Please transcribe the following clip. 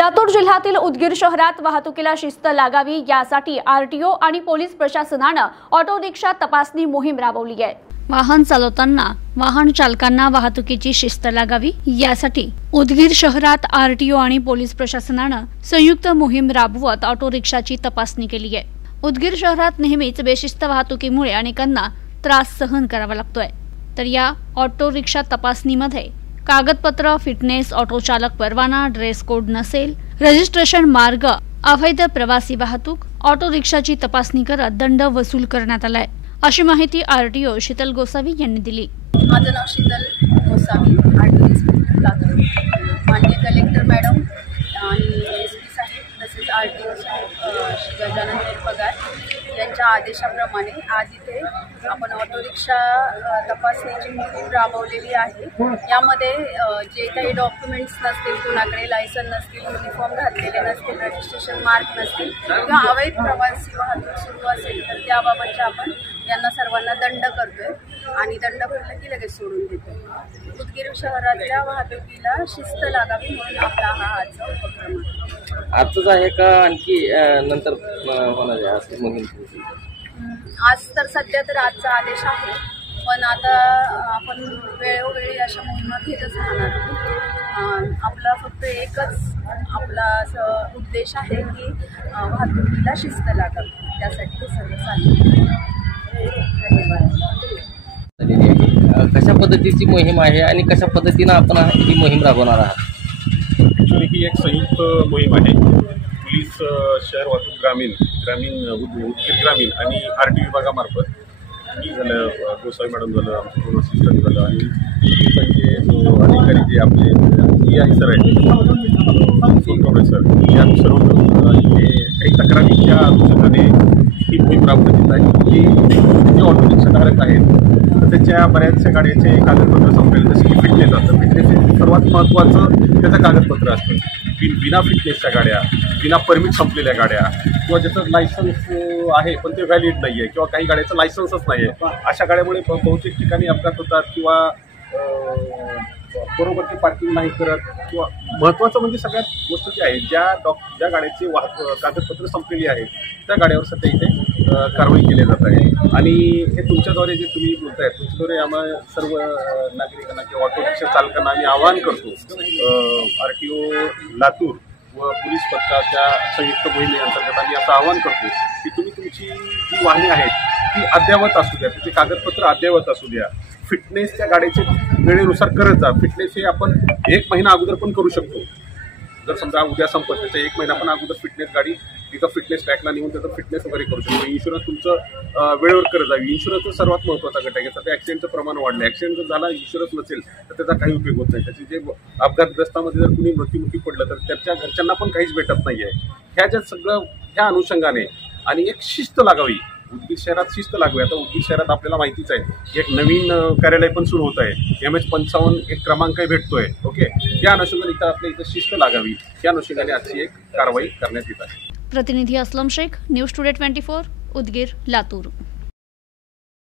लातूर जिल्ह्यातील उदगीर शहरात वाहतुकीला शिस्त लागावी यासाठी आरटीओ आणि पोलीस प्रशासनाने ऑटो रिक्षा तपासणी मोहीम राबवली आहे। वाहन चालवताना वाहन चालकांना वाहतुकीची शिस्त लागावी यासाठी उदगीर शहरात आरटीओ आणि पोलीस प्रशासनाने संयुक्त मोहीम राबवत ऑटो रिक्षाची तपासणी केली आहे। उदगीर शहरात नेहमीच बेशिस्त वाहतुकीमुळे अनेकांना त्रास सहन करावा लागतोय, तर या ऑटो रिक्षा तपासणीमध्ये कागदपत्र, फिटनेस, ऑटो चालक परवाना, ड्रेस कोड नसेल, रजिस्ट्रेशन मार्ग, अवैध प्रवासी वाहतूक, ऑटो रिक्षाची तपासणी करत दंड वसूल करण्यात आलाय, अशी माहिती आरटीओ शीतल गोसावी यांनी दिली। माझं नाव शीतल गोसावी, आरटीओ इन्स्पेक्टर लातूर। माननीय कलेक्टर मॅडम आणि एसपी साहेब तसेच आरटीओ साहेब गजानन पगार यांच्या आदेशाप्रमाणे आज इथे आपण ऑटो रिक्षा तपासणीची मोहीम राबवलेली आहे। यामध्ये जे काही डॉक्युमेंट्स नसतील, कुणाकडे लायसन नसतील, युनिफॉर्म घातलेले नसतील, रजिस्ट्रेशन मार्क नसतील किंवा अवैध प्रवासी वाहतूक सुरू असेल तर त्याबाबतच्या आपण यांना सर्वांना दंड करतोय आणि दंड भरला की लगेच सोडून देतोय। उदगीर शहरातल्या वाहतुकीला शिस्त लागावी म्हणून आपला हा आजचा उपक्रम आहे। आजच आहे का आणखी नंतर होणार आहे मोहीम? आज तर सध्या तर आजचा आदेश आहे, पण आता आपण वेळोवेळी अशा मोहिमा घेतच राहणार आहोत। आपला फक्त एकच आपला उद्देश आहे की वाहतुकीला शिस्त लागावी, त्यासाठी हे सर्व चालू आहे। कशा पद्धतीची मोहीम आहे आणि कशा पद्धतीने आपण ही मोहीम राबवणार आहात? ॲक्च्युली ही एक संयुक्त मोहीम आहे। पोलीस शहर वाहतूक ग्रामीण उदगीर ग्रामीण आणि आरटी विभागामार्फत मी झालं, गोसावी मॅडम झालं, आमचं दोन असिस्टंट झालं आणि पोलिसांचे अधिकारी जे आपले EI सर आहेत, सोनकवडे सर, या सर्व हे काही तक्रारीच्या अनुषंगाने ही मोहीम राबवण्यात येत आहे की जे ऑटो रिक्षाधारक आहेत तर त्याच्या बऱ्याचशा गाड्याचे कागदपत्र संपेल, जसे की फिटनेस असतं। फिटनेस हे सर्वात महत्त्वाचं त्याचं कागदपत्र असतं। बिना फिटनेसच्या गाड्या, बिना परमिट संपलेल्या गाड्या किंवा ज्याचं लायसन्स आहे पण ते व्हॅलिड नाही आहे किंवा काही गाड्याचं लायसन्सच नाही आहे, अशा गाड्यामुळे बहुतेक ठिकाणी अपघात होतात किंवा बरोबर ते पार्किंग नाही करत किंवा महत्त्वाचं म्हणजे सगळ्यात गोष्ट जी आहे ज्या गाड्याची कागदपत्र संपलेली आहेत त्या गाड्यावर सध्या इथे कारवाई केली जात आहे। आणि हे तुमच्याद्वारे जे तुम्ही बोलताय तुमच्याद्वारे आम्हाला सर्व नागरिकांना किंवा ऑटो रिक्षा चालकांना आम्ही आवाहन करतो, आरटीओ लातूर व पोलीस पथकाच्या संयुक्त मोहिमेअंतर्गत आम्ही असं आवाहन करतो की तुम्ही तुमची जी वाहने आहेत ती अद्ययावत असू द्या, त्याचे कागदपत्र अद्ययावत असू द्या, फिटनेस त्या गाडीचे वेळेनुसार करत जा। फिटनेस हे आपण 1 महिना अगोदर पण करू शकतो। जर समजा उद्या संपत त्याच्या 1 महिना पण अगोदर फिटनेस गाडी तिथं फिटनेस ट्रॅकला नेऊन त्याचं फिटनेस वगैरे करू शकतो। इन्शुरन्स तुमचं वेळेवर करत जावी। इन्शुरन्सचा सर्वात महत्त्वाचा घटक आहे। सध्या ॲक्सिडेंटचं प्रमाण वाढलं, ॲक्सिडेंट जर झाला इन्शुरन्स नसेल तर त्याचा काही उपयोग होत नाही। त्याचे जे अपघातग्रस्तामध्ये जर कुणी मृत्युमुखी पडलं तर त्याच्या घरच्यांना पण काहीच भेटत नाही आहे। ह्या अनुषंगाने आणि एक शिस्त लागावी, उदगीर शहरात शिस्त लागावी। आता उदगीर शहरात आपल्याला माहितीच आहे एक नवीन कार्यालय पण सुरू होत आहे, MH55 एक क्रमांकही भेटतोय। ओके, त्या अनुषंगाने इथं आपल्या इथं शिस्त लागावी या अनुषंगाने आजची एक कारवाई करण्यात येत आहे। प्रतिनिधी असलम शेख, न्यूज टुडे 24, उदगीर, लातूर।